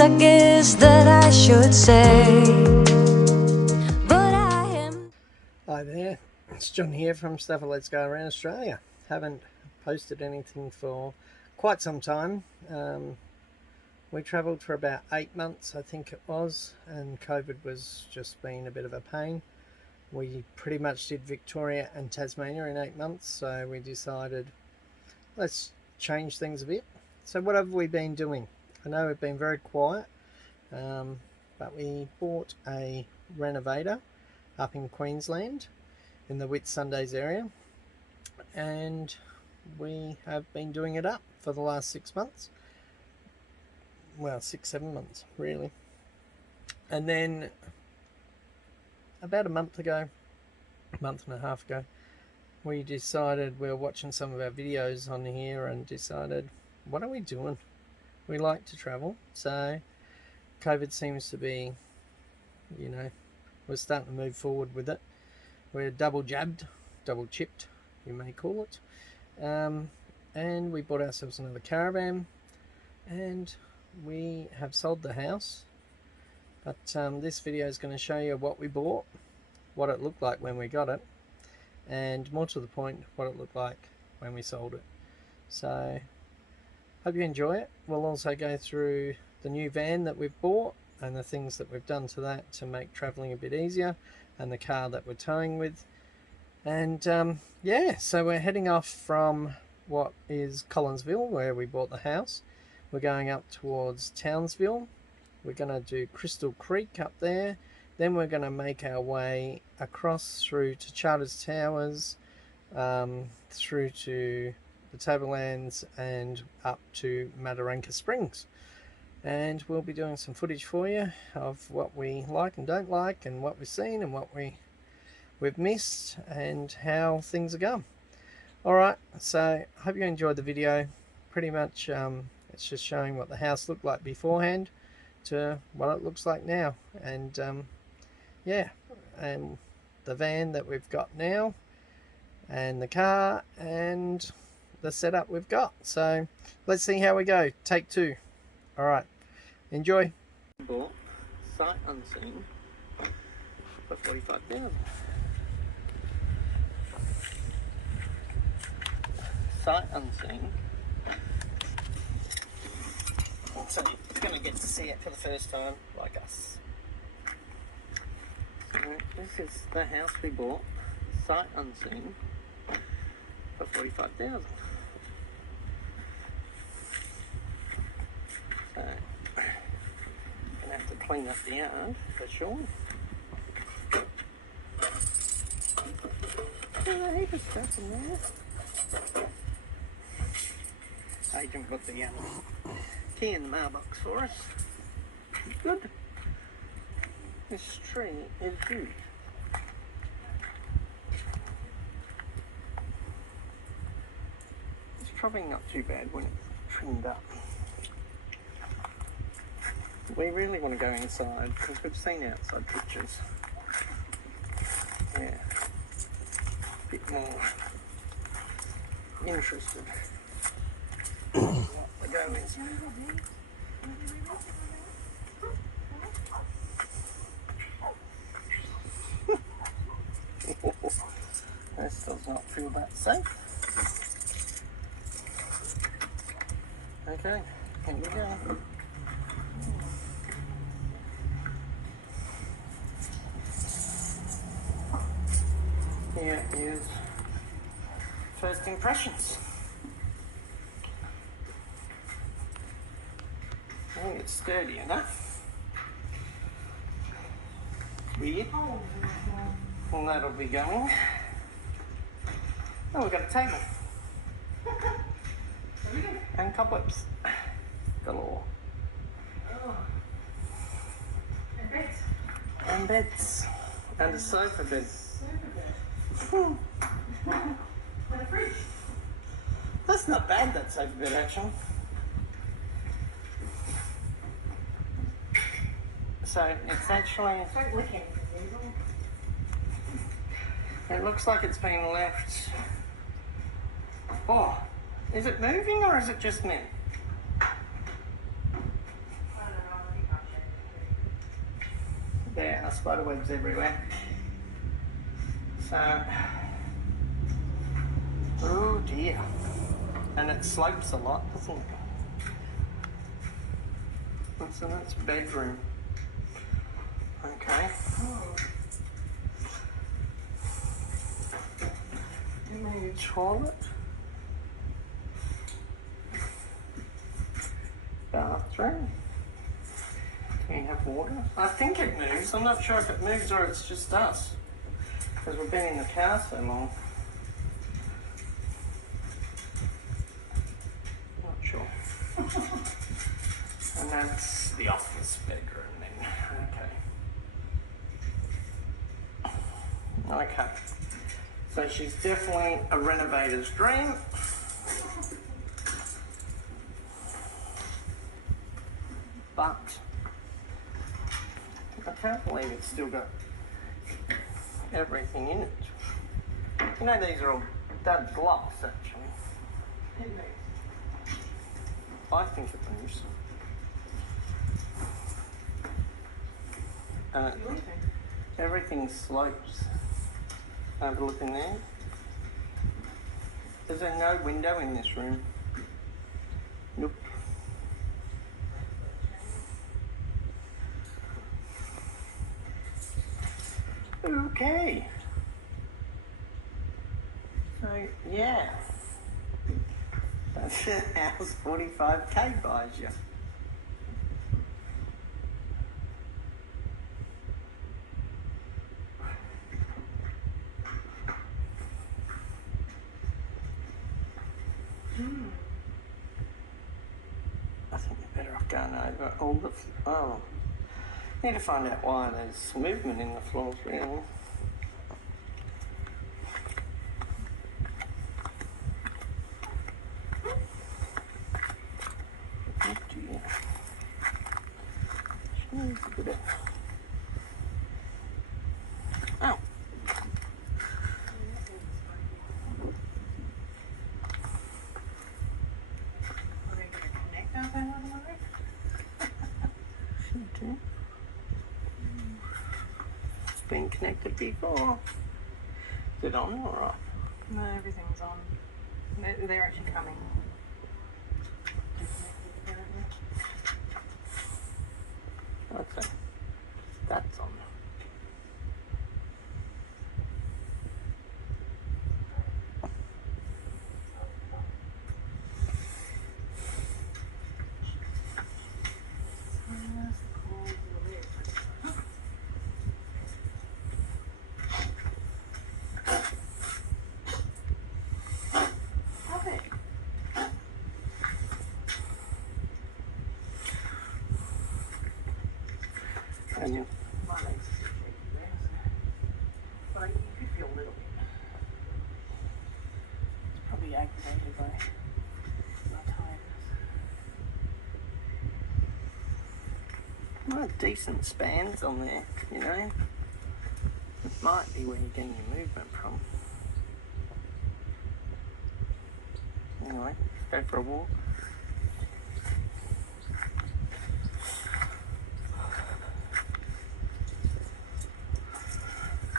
I guess that I should say, but I am. Hi there, it's John here from Stuff Let's Go Around Australia. Haven't posted anything for quite some time. We travelled for about 8 months, I think it was, and COVID was just being a bit of a pain. We pretty much did Victoria and Tasmania in 8 months, so we decided let's change things a bit. So what have we been doing? I know we've been very quiet, but we bought a renovator up in Queensland in the Whitsundays area, and we have been doing it up for the last 6 months. Well, 6-7 months really. And then about a month and a half ago, we decided, we were watching some of our videos on here and decided, what are we doing? We like to travel, so COVID seems to be, you know, we're starting to move forward with it. We're double jabbed, double chipped, you may call it. And we bought ourselves another caravan, and we have sold the house. But this video is going to show you what we bought, what it looked like when we got it, and more to the point, what it looked like when we sold it. So hope you enjoy it. We'll also go through the new van that we've bought and the things that we've done to that to make travelling a bit easier, and the car that we're towing with. And yeah, so we're heading off from what is Collinsville, where we bought the house. We're going up towards Townsville. We're going to do Crystal Creek up there. Then we're going to make our way across through to Charters Towers, through to the Tablelands, and up to Mataranka Springs. And we'll be doing some footage for you of what we like and don't like, and what we've seen and what we've missed, and how things are going. Alright, so I hope you enjoyed the video. Pretty much it's just showing what the house looked like beforehand to what it looks like now. And yeah, and the van that we've got now, and the car, and the setup we've got. So let's see how we go. Take 2. Alright, enjoy. Bought sight unseen for 45,000. Sight unseen. So you're going to get to see it for the first time, like us. So this is the house we bought, sight unseen, for 45,000. So gonna have to clean up the yard for sure. There's a heap of stuff in there. Agent got the key in the mailbox for us. Good. This tree is huge. It's probably not too bad when it's trimmed up. We really want to go inside because we've seen outside pictures. Yeah. A bit more interested in what we go inside. This does not feel that safe. Okay, here we go. Here is first impressions. I think it's sturdy enough. Weird. And that'll be going. Oh, we've got a table. And cobwebs galore. And beds. And beds. And a sofa bed. And a fridge. That's not bad, that sofa bed actually. So it's actually, Start looking. it looks like it's been left. Oh, is it moving or is it just me? I don't know. There are spider webs everywhere. So, oh dear. And it slopes a lot, doesn't it? And so that's bedroom. Okay. Maybe toilet. Bathroom. Can you have water? I think it moves. I'm not sure if it moves or it's just us. Because we've been in the car so long. Not sure. And that's the office bedroom then. Okay. Okay. So she's definitely a renovator's dream. But I can't believe it's still got everything in it. You know, these are all dud blocks actually. I think it moves. Everything slopes. Have a look in there. Is there no window in this room? Nope. Okay. So, yeah. That's a house 45k buys you. I think you're better off going over all the... Oh. Need to find out why there's movement in the floors, really. Oh dear. Oh. It's been connected before. Is it on or off? No, everything's on. They're actually coming. Okay. That's on. And you, My legs are still shaky there, so. But you could feel a little bit. It's probably aggravated by my tiredness. well, decent spans on there, you know. It might be where you're getting your movement from. Anyway, go for a walk.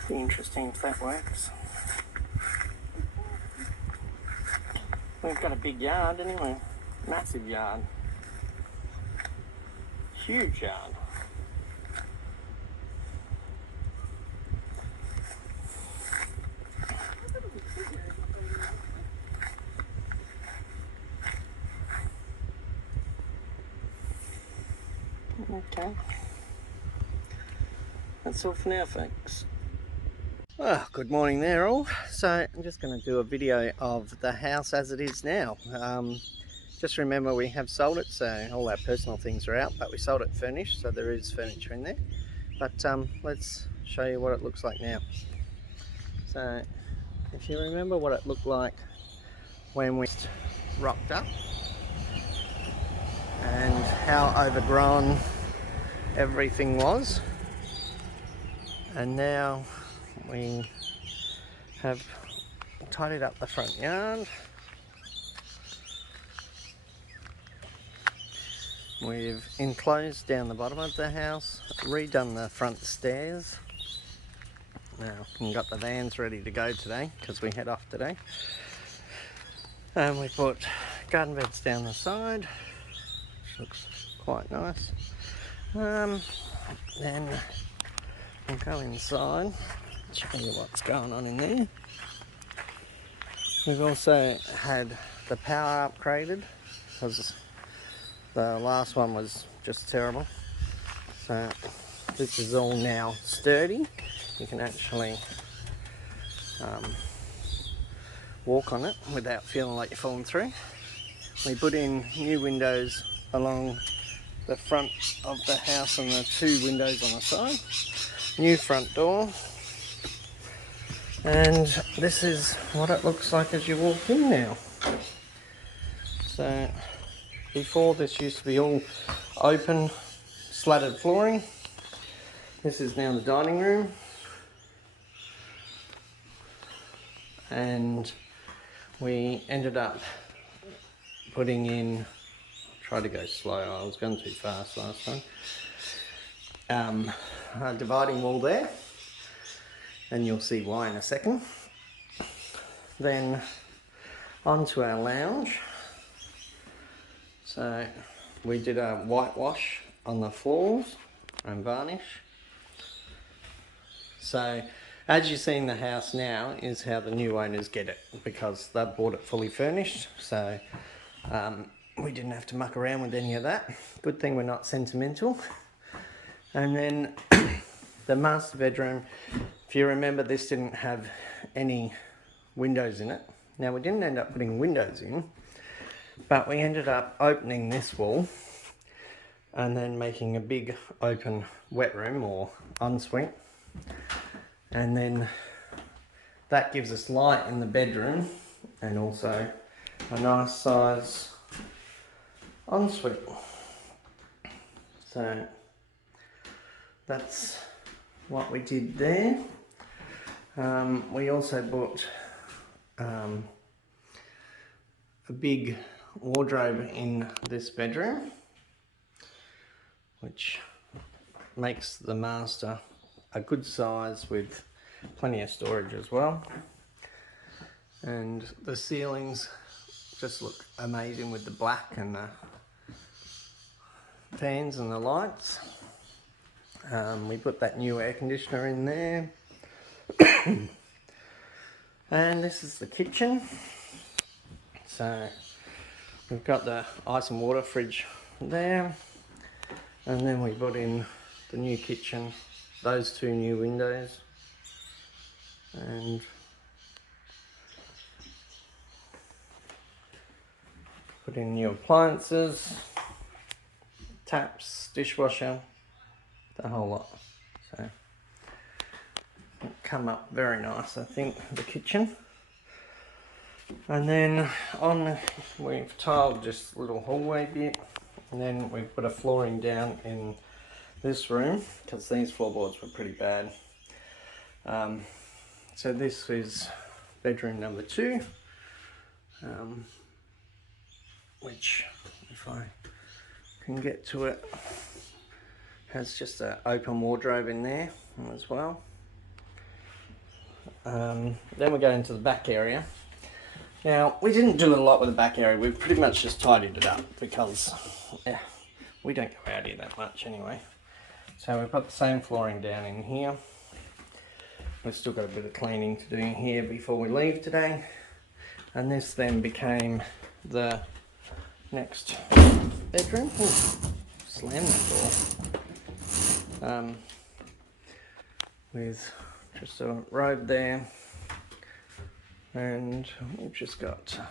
Be interesting if that works. We've got a big yard anyway, massive yard, huge yard. Okay, that's all for now, folks. Well, good morning there all. So I'm just going to do a video of the house as it is now. Just remember we have sold it, so all our personal things are out, but we sold it furnished, so there is furniture in there. But let's show you what it looks like now. So if you remember what it looked like when we rocked up and how overgrown everything was, and now we have tidied up the front yard. We've enclosed down the bottom of the house, redone the front stairs. Now, we've got the vans ready to go today because we head off today. And we put garden beds down the side, which looks quite nice. Then we'll go inside, show you what's going on in there. We've also had the power upgraded because the last one was just terrible. So this is all now sturdy. You can actually walk on it without feeling like you're falling through. We put in new windows along the front of the house and the 2 windows on the side. New front door. And this is what it looks like as you walk in now. So before, this used to be all open slatted flooring. This is now the dining room. And we ended up putting in, try to go slow, I was going too fast last time, a dividing wall there, and you'll see why in a second. Then onto our lounge. So we did a whitewash on the floors and varnish. So as you see in the house now is how the new owners get it, because they bought it fully furnished. So we didn't have to muck around with any of that. Good thing we're not sentimental. And then the master bedroom, if you remember, this didn't have any windows in it. Now, we didn't end up putting windows in, but we ended up opening this wall and then making a big open wet room or ensuite. And then that gives us light in the bedroom and also a nice size ensuite. So that's what we did there. We also bought a big wardrobe in this bedroom, which makes the master a good size with plenty of storage as well. And the ceilings just look amazing with the black and the fans and the lights. We put that new air conditioner in there. And this is the kitchen. So we've got the ice and water fridge there, and then we put in the new kitchen, those 2 new windows, and put in new appliances, taps, dishwasher, the whole lot. So it'll come up very nice, I think, the kitchen. And then we've tiled just a little hallway bit, and then we've put a flooring down in this room because these floorboards were pretty bad. So this is bedroom number 2, which, if I can get to it, has just an open wardrobe in there as well. Then we go into the back area. Now, we didn't do a lot with the back area. We pretty much just tidied it up because we don't go out here that much anyway. So we've got the same flooring down in here. We've still got a bit of cleaning to do here before we leave today. And this then became the next bedroom. Ooh, slam that door. With just a robe there. And we've just got a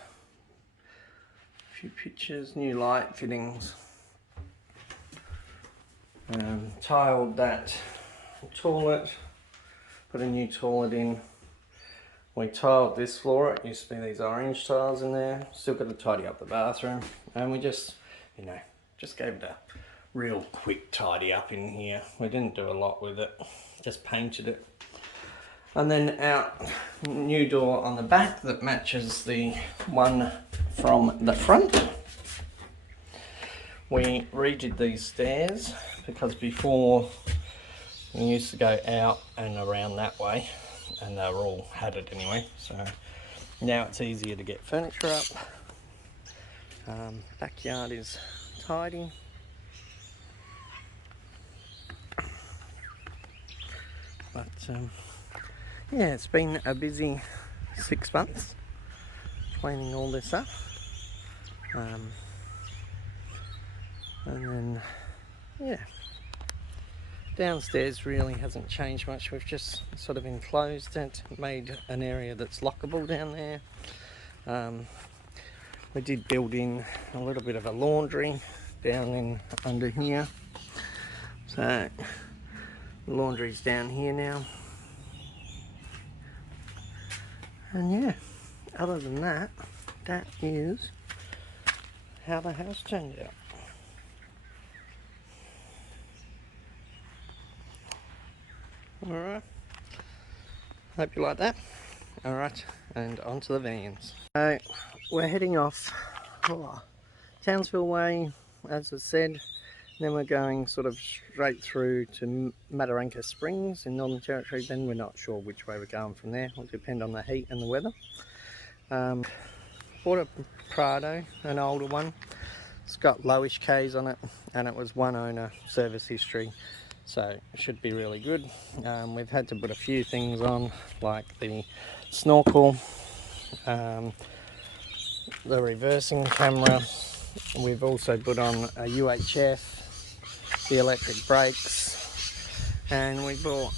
few pictures, new light fittings. Tiled that toilet, put a new toilet in. We tiled this floor, it used to be these orange tiles in there. Still got to tidy up the bathroom. And we just, just gave it a real quick tidy up in here. We didn't do a lot with it, just painted it. And then our new door on the back that matches the one from the front. We redid these stairs because before we used to go out and around that way, and they were all hatted anyway, so now it's easier to get furniture up. Backyard is tidy. But yeah, it's been a busy 6 months cleaning all this up. And then, yeah, downstairs really hasn't changed much. We've just sort of enclosed it, made an area that's lockable down there. We did build in a little bit of a laundry down in under here. So the laundry's down here now. And yeah, other than that, that is how the house turned out. Alright, hope you like that. Alright, and on to the vans. So we're heading off Townsville way, as I said. Then we're going sort of straight through to Mataranka Springs in Northern Territory. Then we're not sure which way we're going from there. It'll depend on the heat and the weather. Bought a Prado, an older one. It's got lowish Ks on it, and it was one owner, service history, so it should be really good. We've had to put a few things on, like the snorkel, the reversing camera. We've also put on a UHF, the electric brakes, and we bought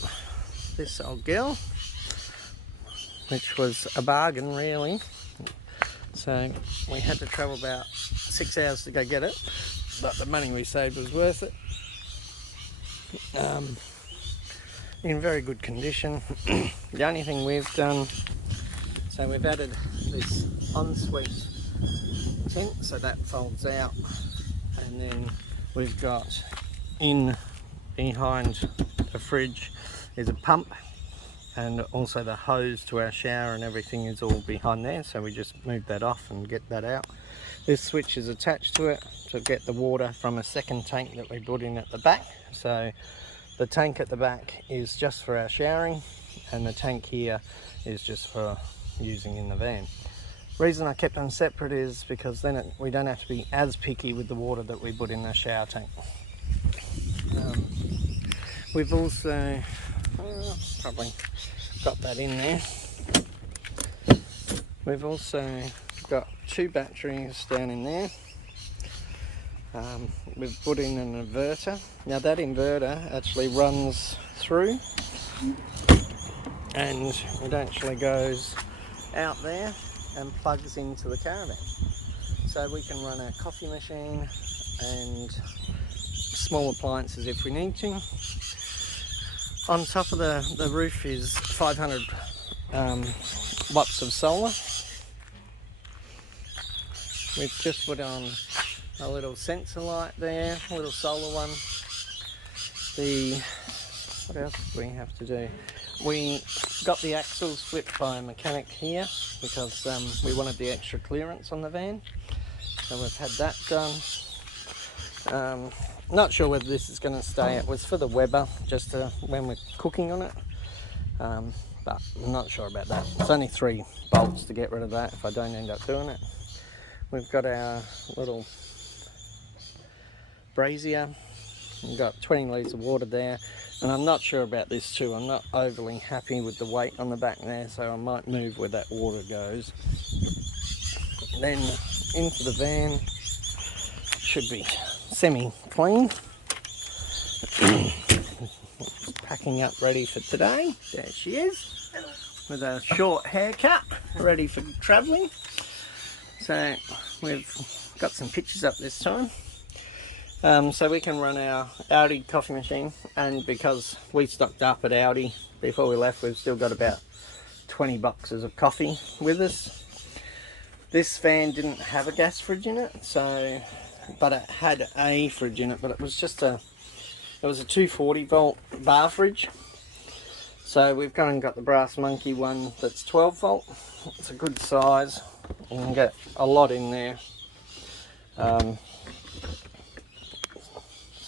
this old girl, which was a bargain really. So we had to travel about 6 hours to go get it, but the money we saved was worth it. In very good condition. The only thing we've done, so we've added this ensuite tent, so that folds out, and then we've got in behind the fridge is a pump, and also the hose to our shower and everything is all behind there, so we just move that off and get that out. This switch is attached to it to get the water from a second tank that we put in at the back. So the tank at the back is just for our showering, and the tank here is just for using in the van. Reason I kept them separate is because then we don't have to be as picky with the water that we put in the shower tank. We've also probably got that in there. We've also got 2 batteries down in there. We've put in an inverter. Now that inverter actually runs through and it actually goes out there and plugs into the caravan. So we can run our coffee machine and small appliances if we need to. On top of the roof is 500 watts of solar. We've just put on a little sensor light there, a little solar one. What else do we have to do? We got the axles flipped by a mechanic here because we wanted the extra clearance on the van. So we've had that done. Not sure whether this is going to stay. It was for the Weber, just when we're cooking on it. But I'm not sure about that. It's only 3 bolts to get rid of that if I don't end up doing it. We've got our little brazier. We've got 20 litres of water there. And I'm not sure about this too. I'm not overly happy with the weight on the back there, so I might move where that water goes. Then into the van. Should be semi-clean. Packing up ready for today. There she is, with a short haircut, ready for travelling. So we've got some pictures up this time. So we can run our Audi coffee machine, and because we stocked up at Audi before we left, we've still got about 20 boxes of coffee with us. This van didn't have a gas fridge in it, but it had a fridge in it, but it was just it was a 240 volt bar fridge. So we've gone and got the Brass Monkey one that's 12 volt. It's a good size. You can get a lot in there.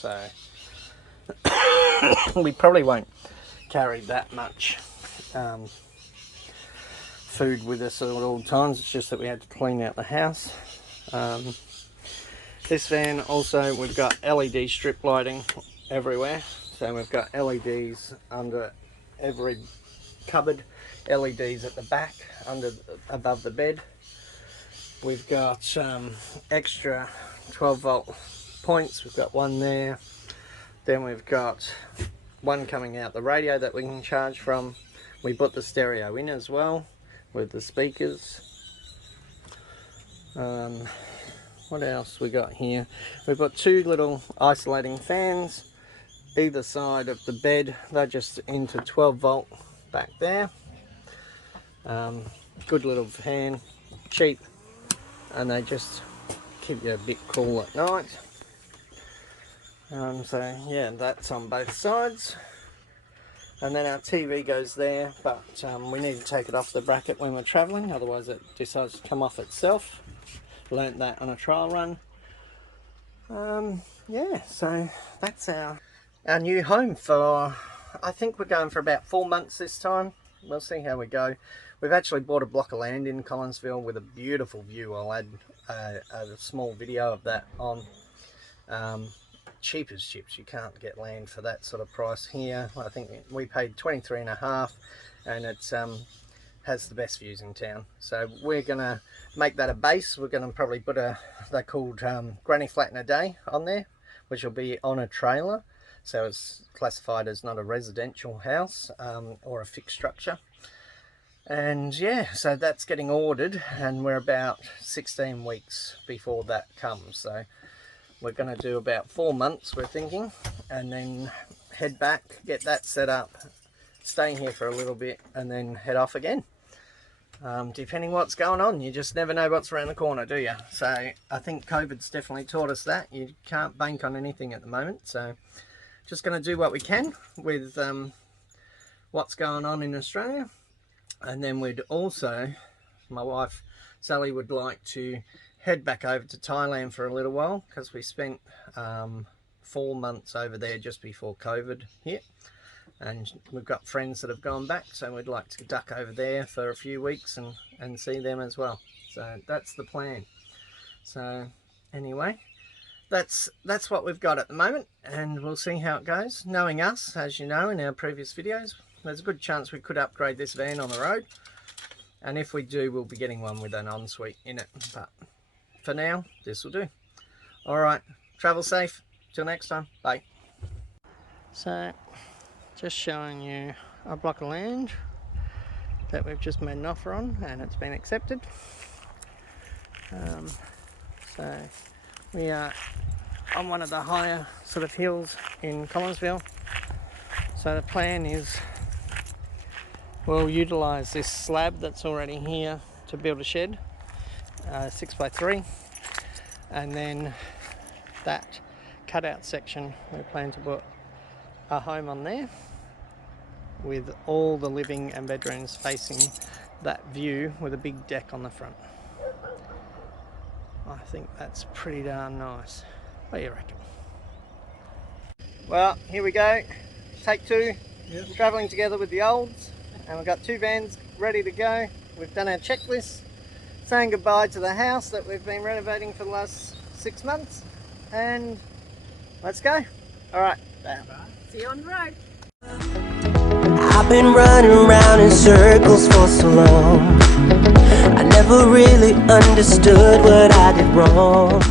so we probably won't carry that much food with us at all times. It's just that we had to clean out the house. This van also, we've got LED strip lighting everywhere, so we've got LEDs under every cupboard, LEDs at the back, above the bed. We've got extra 12 volt points. We've got one there, then we've got one coming out the radio that we can charge from. We put the stereo in as well with the speakers. What else we got here? We've got two little isolating fans either side of the bed. They're just into 12 volt back there. Good little fan, cheap, and they just keep you a bit cool at night. So yeah, that's on both sides. And then our TV goes there, but we need to take it off the bracket when we're travelling, otherwise it decides to come off itself. Learnt that on a trial run. Yeah, so that's our new home for, I think we're going for about 4 months this time. We'll see how we go. We've actually bought a block of land in Collinsville with a beautiful view. I'll add a small video of that on. Cheap as chips. You can't get land for that sort of price here. I think we paid 23.5, and it's has the best views in town. So we're gonna make that a base. We're gonna probably put they're called granny flat in a day on there, which will be on a trailer, so it's classified as not a residential house or a fixed structure. And yeah, so that's getting ordered, and we're about 16 weeks before that comes. So we're going to do about 4 months, we're thinking, and then head back, get that set up, stay here for a little bit, and then head off again. Depending what's going on, you just never know what's around the corner, do you? So I think COVID's definitely taught us that. You can't bank on anything at the moment, so just going to do what we can with what's going on in Australia. And then we'd also, my wife Sally would like to head back over to Thailand for a little while, because we spent 4 months over there just before COVID hit, and we've got friends that have gone back, so we'd like to duck over there for a few weeks and see them as well. So that's the plan. So anyway, that's what we've got at the moment, and we'll see how it goes. Knowing us, as you know in our previous videos, there's a good chance we could upgrade this van on the road, and if we do, we'll be getting one with an ensuite in it, but for now this will do. All right, travel safe till next time, bye. So just showing you a block of land that we've just made an offer on, and it's been accepted. So we are on one of the higher sort of hills in Collinsville. So the plan is we'll utilise this slab that's already here to build a shed, 6x3, and then that cutout section we plan to put a home on there, with all the living and bedrooms facing that view with a big deck on the front. I think that's pretty darn nice. What do you reckon? Well, here we go, take two. Yep. Travelling together with the olds, and we've got 2 vans ready to go. We've done our checklist, saying goodbye to the house that we've been renovating for the last 6 months, and let's go. All right, bye. See you on the road. I've been running around in circles for so long. I never really understood what I did wrong.